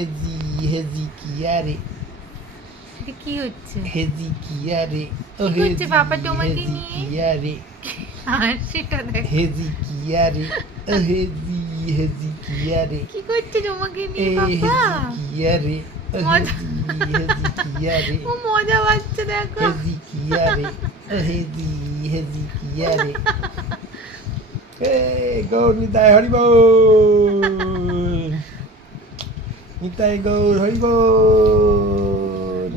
Hazy hazy কিয়ারে কি হচ্ছে? Hazy কিয়ারে ও কি করছে হেজি বাবা তোমাকে হেজি নিয়ে? কিয়ারে আর সেটা দেখ হেজি কিয়ারে ও হেজি হেজি কিয়ারে কি করছে তোমাকে এ নিয়ে বাবা? হেজি কিয়ারে ও মজা হেজি হেজি কিয়ারে ও মজা পাচ্ছে দেখো। হেজি কিয়ারে ও হেজি হেজি কিয়ারে এ গৌর নিতাই হরি বল নিতাই গৌর হরি বল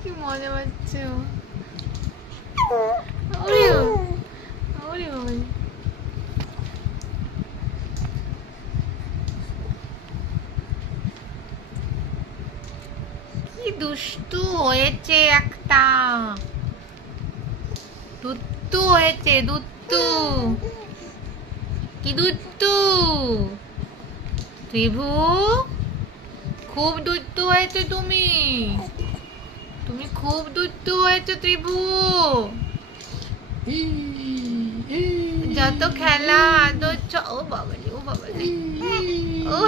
কি মজা পাচ্ছে ও। ওরে ওরে বাবা, কি দুষ্টু হয়েছে একটা। দুত্তু হয়েছে দুত্তু। কি দুত্তু? ত্রিভু, খুব দুত্তু হয়েছে তুমি। তুমি খুব দুত্তু হয়েছে ত্রিভু। ই ই যত খেলা আদর ও বাবালে ও বাবালে ও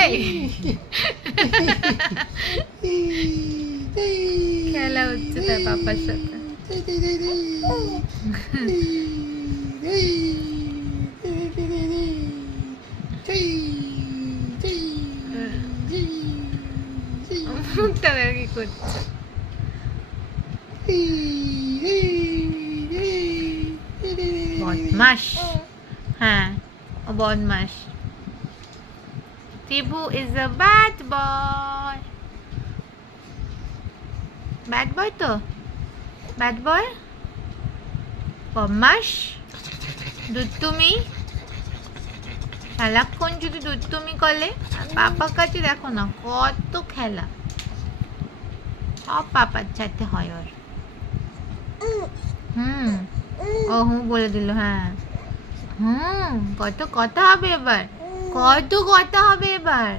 এই খেলা হচ্ছে তার পাপার সাথে। মুখটা বের কি করছে? বদমাস। হ্যাঁ, ও বদমাস। Tibu is a bad boy. Bad boy তো? Bad boy? বদমাস, দুত্তুমি। সারাক্ষণ যদি দুত্তুমি করলে, পাপার কাছে দেখো না কত খেলা, সব পাপার সাথে হয় ওর। হুম, ও হুঁ বলে দিল। হ্যাঁ, কত কথা হবে এবার, কত কথা হবে এবার,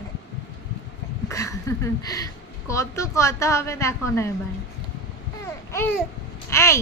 কত কথা হবে দেখো না এবার। এই